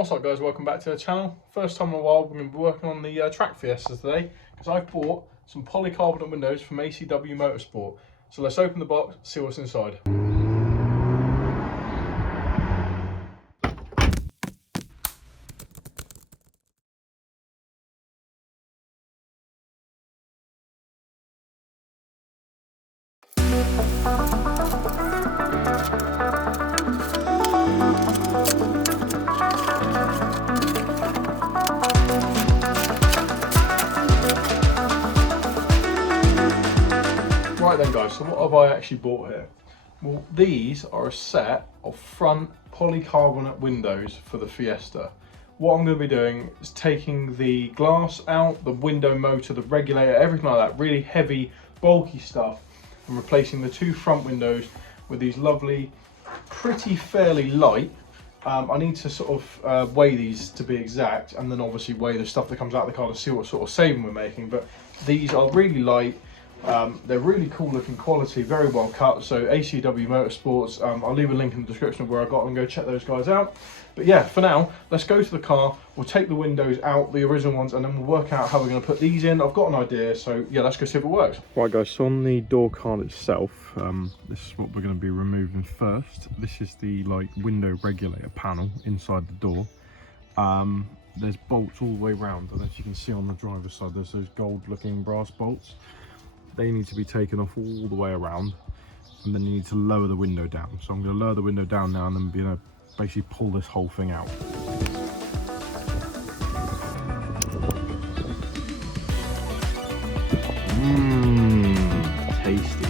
What's up guys, welcome back to the channel. First time in a while we're going to be working on the track Fiesta today, because I've bought some polycarbonate windows from ACW Motorsport. So let's open the box, see what's inside. Right then guys, so what have I actually bought here? Well, these are a set of front polycarbonate windows for the Fiesta. What I'm going to be doing is taking the glass out, the window motor, the regulator, everything like that, really heavy, bulky stuff, and replacing the two front windows with these lovely, fairly light. I need to sort of weigh these to be exact, and then obviously weigh the stuff that comes out of the car to see what sort of saving we're making. But these are really light. They're really cool looking quality, very well cut. So ACW Motorsports, I'll leave a link in the description of where I got them, go check those guys out. But yeah, for now, let's go to the car, we'll take the windows out, the original ones, and then we'll work out how we're going to put these in. I've got an idea, so yeah, let's go see if it works. Right guys, so on the door card itself, this is what we're going to be removing first. This is the window regulator panel inside the door. There's bolts all the way around, and as you can see on the driver's side, there's those gold looking brass bolts. They need to be taken off all the way around, and then you need to lower the window down. So I'm going to lower the window down now, and then be going to basically pull this whole thing out. Tasty.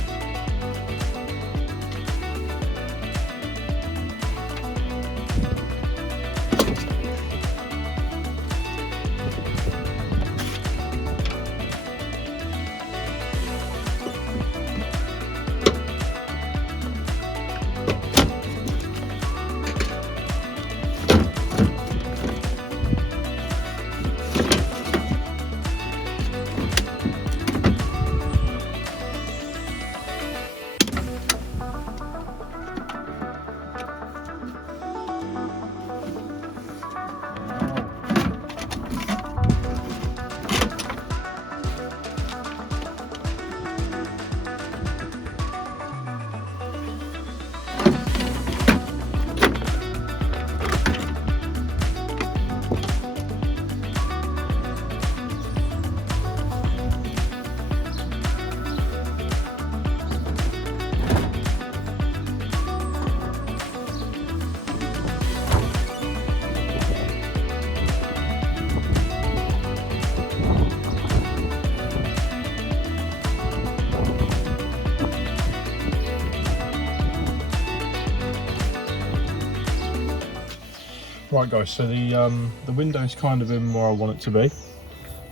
Right guys, so the window's kind of in where I want it to be.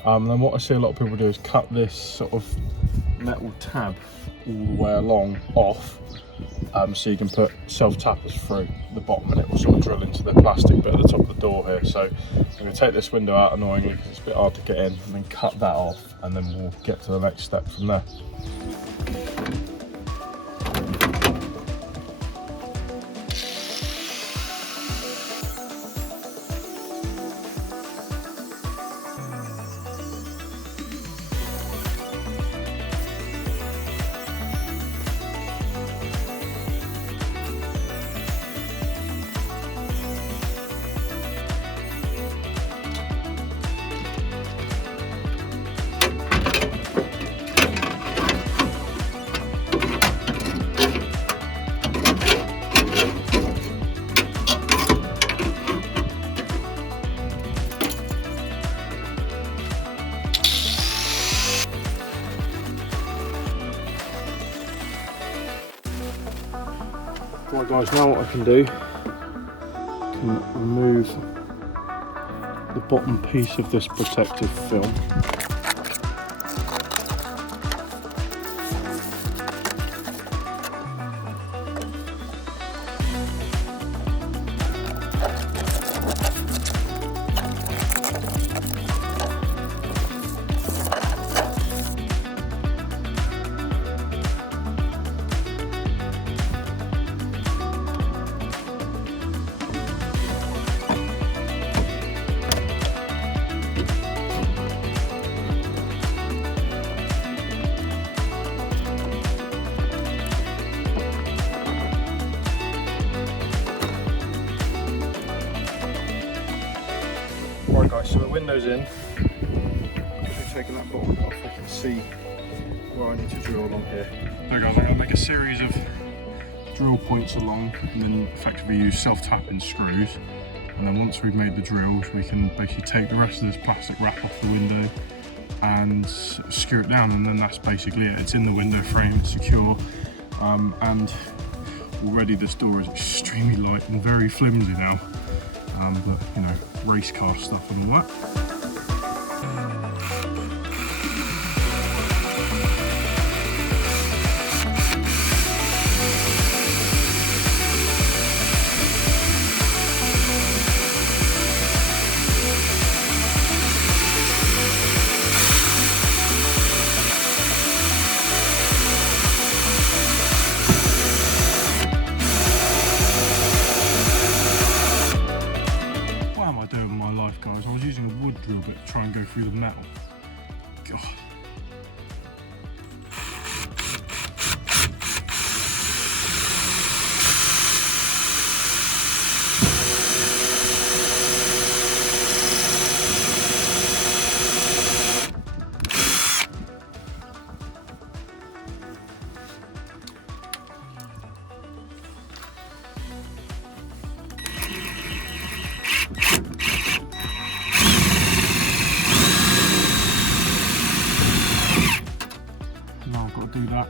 Then what I see a lot of people do is cut this sort of metal tab all the way along off, so you can put self-tappers through the bottom, and it will sort of drill into the plastic bit at the top of the door here. So I'm going to take this window out annoyingly because it's a bit hard to get in, and then cut that off, and then we'll get to the next step from there. Right guys, now what I can do, I can remove the bottom piece of this protective film. Right guys, so the window's in. I've taken that bottom off, I can see where I need to drill along here. There guys, I'm going to make a series of drill points along and then effectively use self-tapping screws. And then once we've made the drills, we can basically take the rest of this plastic wrap off the window and screw it down, and then that's basically it. It's in the window frame, it's secure, and already this door is extremely light and very flimsy now, but you know, race car stuff and all that. Guys, I was using a wood drill bit to try and go through the metal. God. Do that,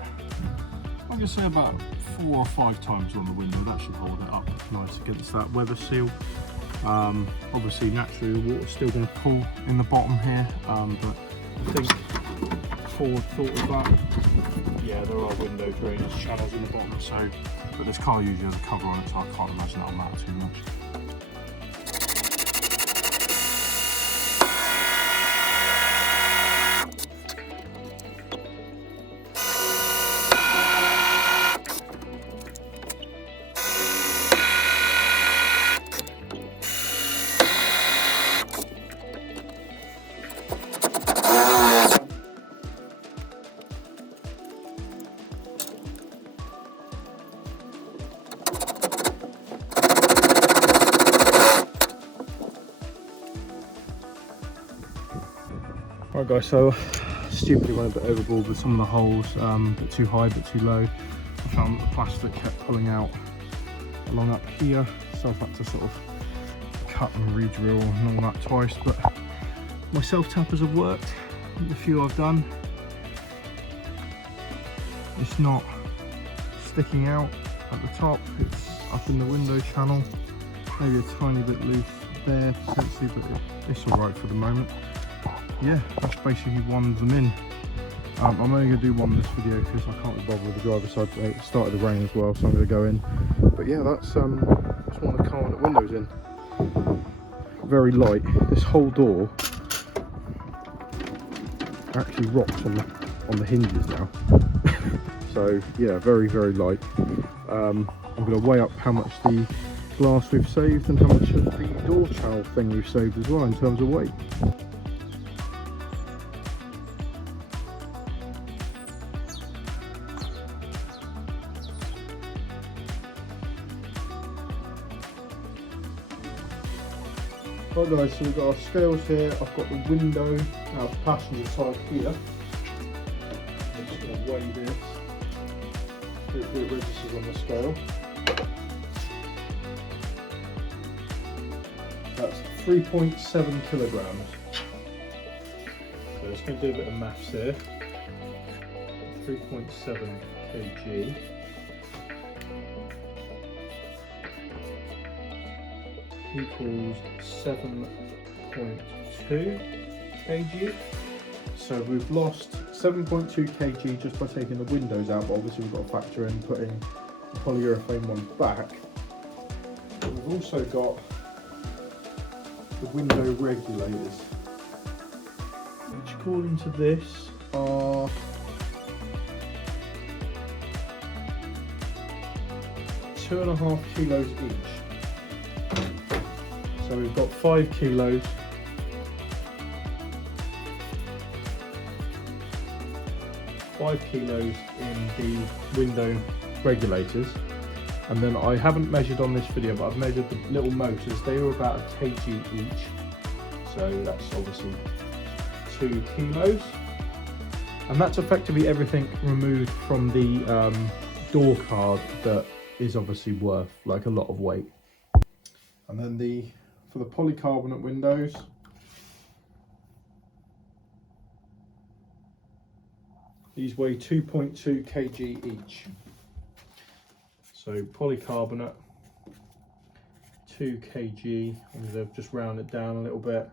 I'm going to say about 4 or 5 times on the window. That should hold it up nice against that weather seal. Obviously naturally the water's still going to pool in the bottom here, but I think Ford thought of that. Yeah, there are window drainage channels in the bottom, so, but this car usually has a cover on it, so I can't imagine that'll matter too much. Right guys, so stupidly went a bit overboard with some of the holes, a bit too high, a bit too low. I found that the plastic kept pulling out along up here, so I've had to sort of cut and re-drill and all that twice, but my self-tappers have worked. The few I've done, it's not sticking out at the top, it's up in the window channel, maybe a tiny bit loose there potentially, but it's alright for the moment. Yeah, that's basically one of them in. I'm only going to do one in this video because I can't be bothered with the driver's side. It started to rain as well, so I'm going to go in. But yeah, that's one of the carbonate windows in. Very light. This whole door actually rocks on the hinges now. So yeah, very light. I'm going to weigh up how much the glass we've saved and how much of the door channel thing we've saved as well in terms of weight. Right guys, so we've got our scales here. I've got the window out the passenger side here. I'm just going to weigh this. It registers on the scale. That's 3.7 kilograms. So just going to do a bit of maths here. 3.7 kg. Equals 7.2 kg. So we've lost 7.2 kg just by taking the windows out, but obviously we've got to factor in putting the polyurethane ones back. But we've also got the window regulators, which according to this are 2.5 kilos each. So we've got 5 kilos. In the window regulators, and then I haven't measured on this video, but I've measured the little motors. They were about 1 kg each, so so that's obviously 2 kilos. And that's effectively everything removed from the door card that is obviously worth like a lot of weight. And then for the polycarbonate windows, these weigh 2.2 kg each. So polycarbonate, 2 kg, I'm going to just round it down a little bit,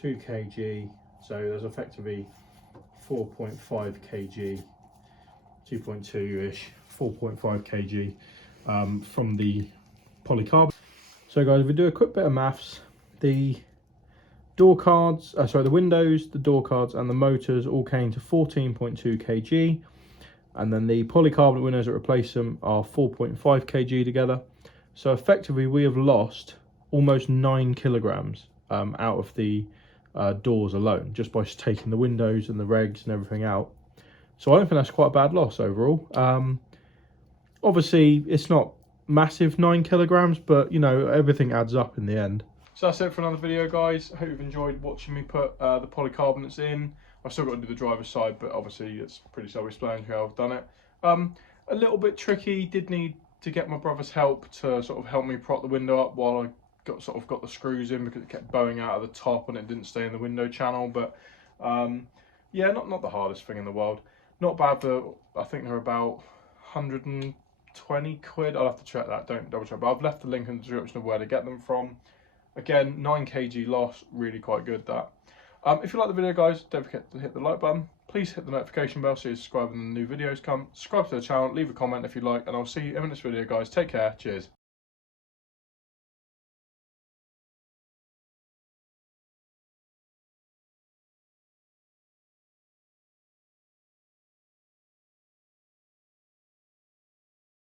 2 kg, so there's effectively 4.5 kg, 2.2-ish, 4.5 kg from the polycarbonate. So guys, if we do a quick bit of maths, the door cards, the windows, the door cards and the motors all came to 14.2 kg, and then the polycarbonate windows that replace them are 4.5 kg together. So effectively we have lost almost 9 kilograms out of the doors alone, just by taking the windows and the regs and everything out. So I don't think that's quite a bad loss overall. Obviously it's not massive 9 kilograms, but you know, everything adds up in the end. So that's it for another video, guys. I hope you've enjoyed watching me put the polycarbonates in. I've still got to do the driver's side, but obviously it's pretty self-explanatory how I've done it. A little bit tricky, did need to get my brother's help to sort of help me prop the window up while I got the screws in, because it kept bowing out of the top and it didn't stay in the window channel. But yeah, not the hardest thing in the world. Not bad for, I think they're about 120 quid. I'll have to check that, don't double check, but I've left the link in the description of where to get them from. Again, 9 kg loss, really quite good that. If you like the video, guys, don't forget to hit the like button. Please hit the notification bell so you subscribe when the new videos come. Subscribe to the channel, leave a comment if you like, and I'll see you in the next video, guys. Take care, cheers.